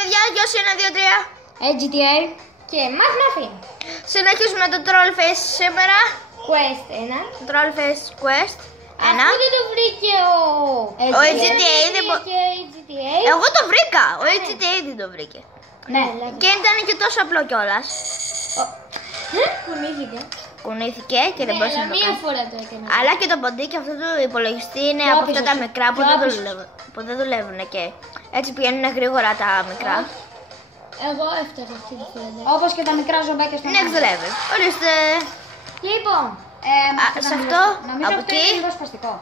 παιδιά, γιος 1, 2, 3. GTA και Math Muffin. Συνεχίζουμε το Trollface σήμερα. Quest 1. Trollface Quest 1. Αυτό δεν το βρήκε Ο GTA δεν GTA. Εγώ το βρήκα. Ο GTA δεν το βρήκε. Ναι. Και ήταν και τόσο απλό κιόλας. Κουνήθηκε. Κουνήθηκε και δεν μπορούσε να το Μία κάνει. φορά το έκανε. Αλλά και το ποντίκι αυτού του υπολογιστή είναι Πιο από αυτά πίσω τα σου. μικρά που Πιο δεν πίσω. δουλεύουν. Που δεν δουλεύουν και έτσι πηγαίνουν γρήγορα τα μικρά. Εγώ έφτασα αυτή τη φορά. Όπως και τα μικρά ζωμπάκια στο Ναι, δουλεύει. Ορίστε. Λοιπόν, σε αυτό, νομίζω από αυτό εκεί. είναι λίγο σπαστικό.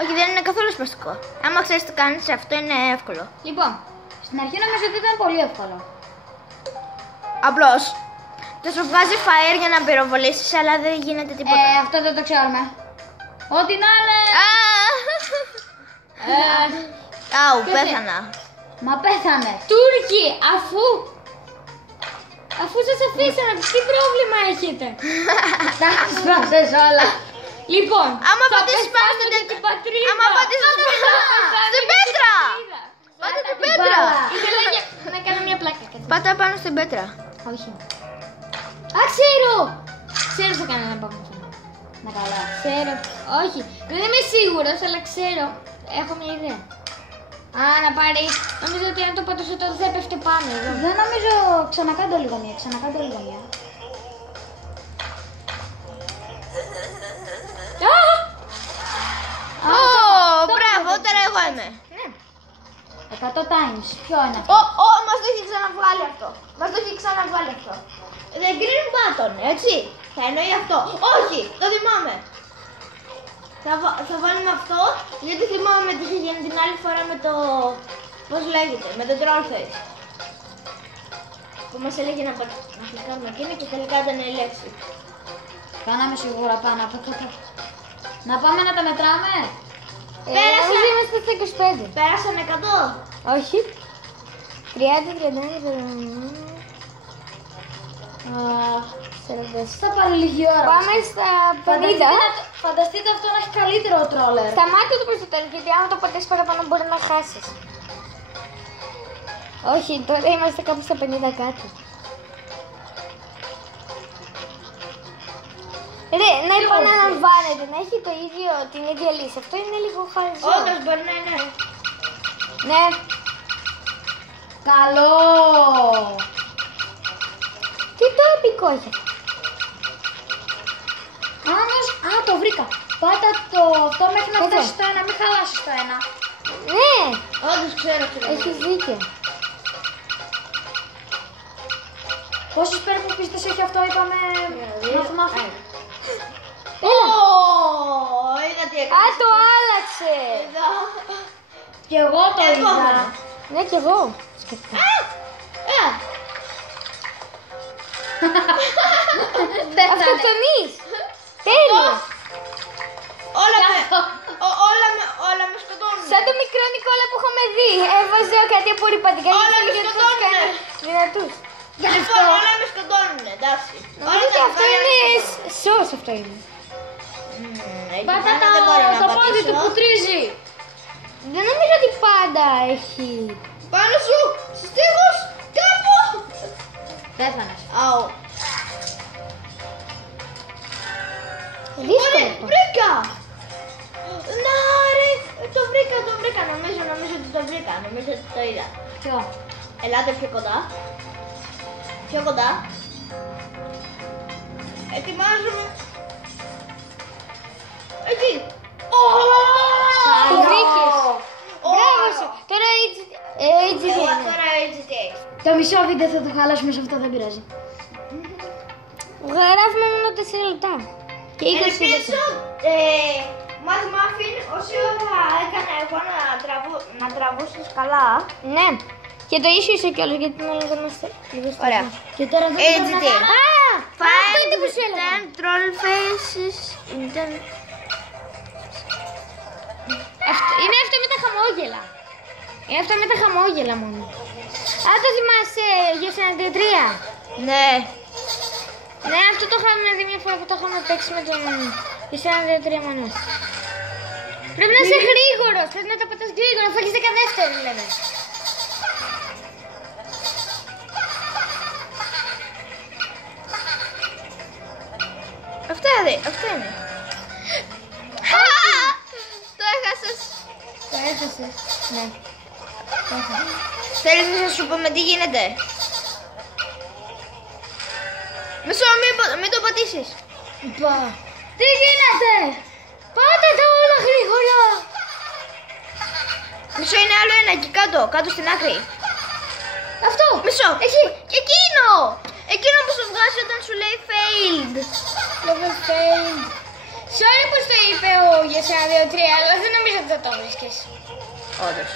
Όχι, δεν είναι καθόλου σπαστικό. Άμα ξέρεις τι κάνεις, αυτό είναι εύκολο. Λοιπόν, στην αρχή νομίζω ότι ήταν πολύ εύκολο. Απλώς. Και σου βγάζει fire για να πυροβολήσεις, αλλά δεν γίνεται τίποτα. Αυτό δεν το ξέρουμε. Ό,τι να είναι. Αου, ποιος πέθανα. Μα πέθανε. Τούρκοι, αφού σας αφήσανε, τι πρόβλημα έχετε. Τα σπάσες όλα. Λοιπόν, Άμα θα πατήσεις πάνω στην πεθάνετε την πατρίδα. Άμα πατήσεις στην πέτρα. Πάτα την πέτρα. Ήθελα να κάνω μια πλάκα. Πάτα πάνω στην πέτρα. Όχι. Α, ξέρω! Ξέρω σε κανένα από αυτό. Να καλά. Ξέρω. Όχι. Δεν είμαι σίγουρος, αλλά ξέρω. Έχω μια ιδέα. Α, να πάρει. Νομίζω ότι αν το πατήσω τότε θα έπεφτε πάνω εδώ. Δεν νομίζω. Ξανακάντω λίγο μία. Μπράβο, τώρα εγώ είμαι. Ναι. 100 times. Ποιο είναι? Μας το έχει ξαναβγάλει αυτό. Μας το έχει ξαναβγάλει αυτό. The green button, έτσι. Θα εννοεί αυτό. Όχι, το θυμάμαι. Θα βάλουμε αυτό, γιατί θυμάμαι τι είχε γίνει την άλλη φορά με το... Πώς λέγεται, με το Trollface. Που μας έλεγε να κλικάμε εκείνο και τελικά ήταν η λέξη. Κάναμε σίγουρα πάνω από αυτό. Να πάμε να τα μετράμε. Πέρασα. Είμαστε στα 25. Πέρασαν 100. Όχι. 30, 31. Θα πάρει λίγη ώρα. Πάμε στα 50. Φανταστείτε αυτό να έχει καλύτερο τρόλερ. Σταμάτε το προς το τέλος, γιατί άμα το πατήσεις παραπάνω μπορεί να χάσεις. Όχι, τώρα είμαστε κάπου στα 50 κάτι. Ρε, να επαναλαμβάνεται, να έχει την ίδια λύση. Αυτό είναι λίγο χαζό. Όντως μπορεί να είναι. Ναι. Καλό. Τι το επικό έχει. Το βρήκα. Πάτα αυτό μέχρι να φτάσει στο ένα, μην χαλάσεις το ένα. Ναι. Όντως ξέρω. Έχεις δίκιο. Πόσες περίπου πίστες έχει αυτό, είπαμε, να μάθω. Είδα τι έκανε. Α, το άλλαξε. Κι εγώ το είδα. Ναι, κι εγώ. Σκεφτείτε. Αυτοκτονείς. Τέλειο. Όλα με σκοτώνουν. Σαν το μικρό Νικόλα που έχουμε δει. Έβαζε κάτι απορριπαντικά. Όλα με σκοτώνουνε. Δυνατούς. Λοιπόν, όλα με σκοτώνουν, εντάξει. Νομίζω αυτό είναι σως αυτό είναι. Πάτα το πόδι του που τρίζει. Δεν νομίζω ότι πάντα έχει. Πάνω σου, στους τοίχους, κάπου. Πέθανες. Αου. Δύσκολο αυτό. Βρήκα. Να ρε, το βρήκα, νομίζω ότι το βρήκα, νομίζω ότι το είδα. Ποιο? Ελάτε πιο κοντά. Πιο κοντά. Ετοιμάζομαι. Εκεί. Το βρήκες. Μπράβο σου. Τώρα Εγώ GTA. τώρα GTA. Το μισό βίντεο θα το χαλάσουμε σε αυτό, δεν πειράζει. Γράφουμε μόνο 4 λεπτά. Και 20 λεπτά. Ελπίζω Math Muffin όση ώρα έκανα εγώ να τραβούσεις καλά. Ναι. Και το ίσιο είσαι κιόλας γιατί είναι λίγο να στέλνει. Ωραία. Και τώρα δεν GTA. αυτό είναι που σου έλεγα. Trollfaces. Είναι αυτό με τα χαμόγελα. Είναι αυτό με τα χαμόγελα μόνο. Α, το θυμάσαι για 43. Ναι. Ναι, αυτό το είχαμε δει μια φορά που το είχαμε παίξει με τον για 43 μονός. Πρέπει να είσαι γρήγορος, πρέπει να τα πατάς γρήγορα, θα έχεις 12 λένε. Αυτά είναι. Το έχασες. Το έχασες. Ναι. Το έχασες. Θέλεις να σου πούμε τι γίνεται? Μισό, μην το πατήσεις. Τι γίνεται? Πάτε τα όλα γρήγορα. Μισό, είναι άλλο ένα εκεί κάτω στην άκρη. Αυτό. Μισό. Εκεί. Εκείνο που σου βγάζει όταν σου λέει failed. Level failed. Sorry πως το είπε ο για 1, 2, 3, αλλά δεν νομίζω ότι θα το βρίσκεις. Όντως.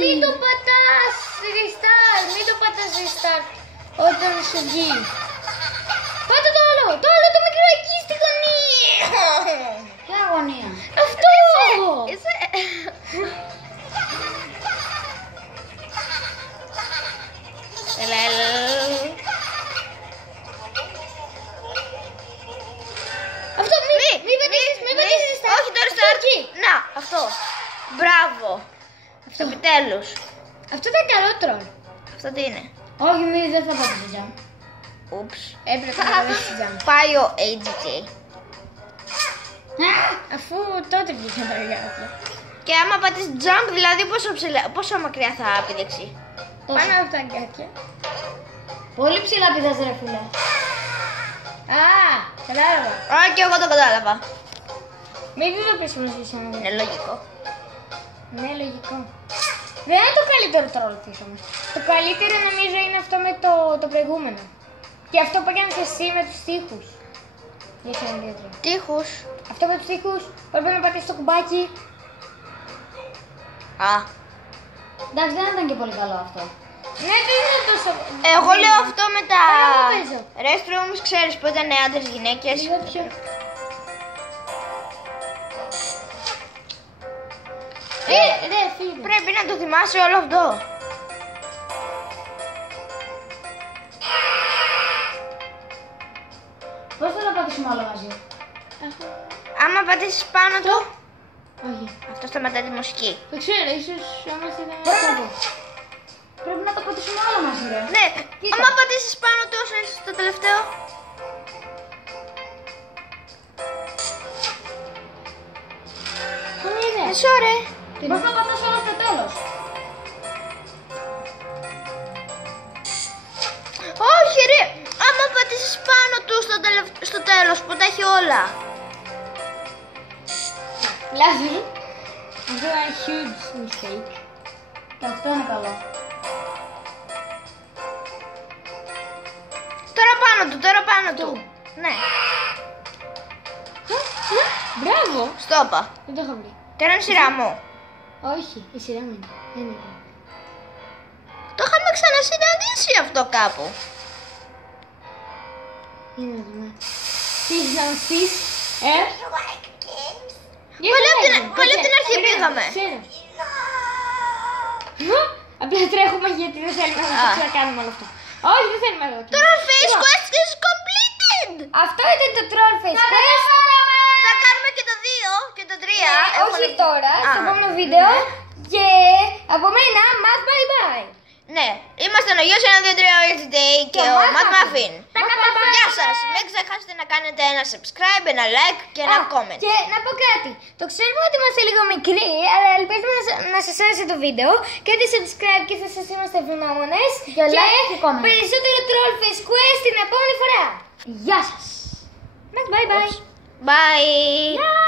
Μην το πατάς restart. Μην το πατάς restart όταν σου βγει. Πάτε το άλλο το μικρό εκεί στη γωνία. Ποια γωνία? Αυτό. Έλα. Αυτό μην πατήσεις restart. Όχι, το restart. Να, αυτό. Μπράβο. Αυτό. Επιτέλους. Αυτό ήταν καλό τρόλ. Αυτό τι είναι? Όχι, δεν θα πατήσω jump. Ούψ. Έπρεπε να πατήσεις jump. Πάει ο AGK. Αφού τότε βγήκαν τα γάτια. Και άμα πατήσεις jump, δηλαδή πόσο μακριά θα πηδήξει? Πάνω από τα γκάτια. Πολύ ψηλά πηδάς ρε φίλε. Κατάλαβα. Και εγώ το κατάλαβα. Μην το πεις για σένα. Είναι λογικό. Ναι, λογικό. Δεν είναι το καλύτερο τρόλ όμως. Το καλύτερο νομίζω είναι αυτό με το προηγούμενο. Και αυτό που έκανες εσύ με τους τοίχους. Για σένα 2, 3. Τείχους. Αυτό με τους τοίχους που έπρεπε να πατήσεις το κουμπάκι. Εντάξει, δεν ήταν και πολύ καλό αυτό. Ναι, δεν είναι τόσο. Εγώ λέω αυτό με τα Εγώ παίζω. restrooms, ξέρεις που ήταν άντρες, γυναίκες. Λίγο πιο. Ρε φίλε. Πρέπει να το θυμάσαι όλο αυτό. Πώς θα το πατήσουμε όλα μαζί? Άμα πατήσεις πάνω του, Όχι. αυτό σταματάει τη μουσική. Δεν ξέρω, ίσως όμως ήταν κάπου. Πρέπει να το πατήσουμε όλα μαζί ρε. Ναι, Κοίτα. άμα πατήσεις πάνω του όσο είσαι στο τελευταίο. Δεν είναι. Μισό ρε. Πώς να πατάς όλα στο τέλος? Όχι ρε, άμα πατήσεις πάνω του στο τέλος που τα έχει όλα. Λάθος. Αυτό είναι huge mistake. Και αυτό είναι καλό. Τώρα πάνω του. Ναι, Μπράβο. στο είπα. Δεν το έχω βρει. Τώρα είναι σειρά μου. Όχι, η σειρά μου είναι. Δεν είναι. Το είχαμε ξανασυναντήσει αυτό κάπου. Είναι να δούμε. Τι να μας πεις, Πάλι από την αρχή πήγαμε. Ξέρω. Απλά τρέχουμε γιατί δεν θέλουμε να το ξανακάνουμε όλο αυτό. Όχι, δεν θέλουμε εδώ. Troll Face Quest is completed! Αυτό ήταν το Troll Face Quest. Θα κάνουμε και το 2 και το 3. Όχι τώρα, στο επόμενο βίντεο. Και από μένα, Math Bye Bye. Ναι, είμαστε ο Γιος 1, 2, 3, ο Day και ο Math Muffin. Γεια σας, μην ξεχάσετε να κάνετε ένα subscribe, ένα like και ένα comment. Και να πω κάτι. Το ξέρουμε ότι είμαστε λίγο μικροί, αλλά ελπίζουμε να σας άρεσε το βίντεο. Κάντε subscribe και θα σας είμαστε ευγνώμονες. Και like και comment. Περισσότερο Troll Face Quest την επόμενη φορά. Γεια σας. Bye bye. Bye.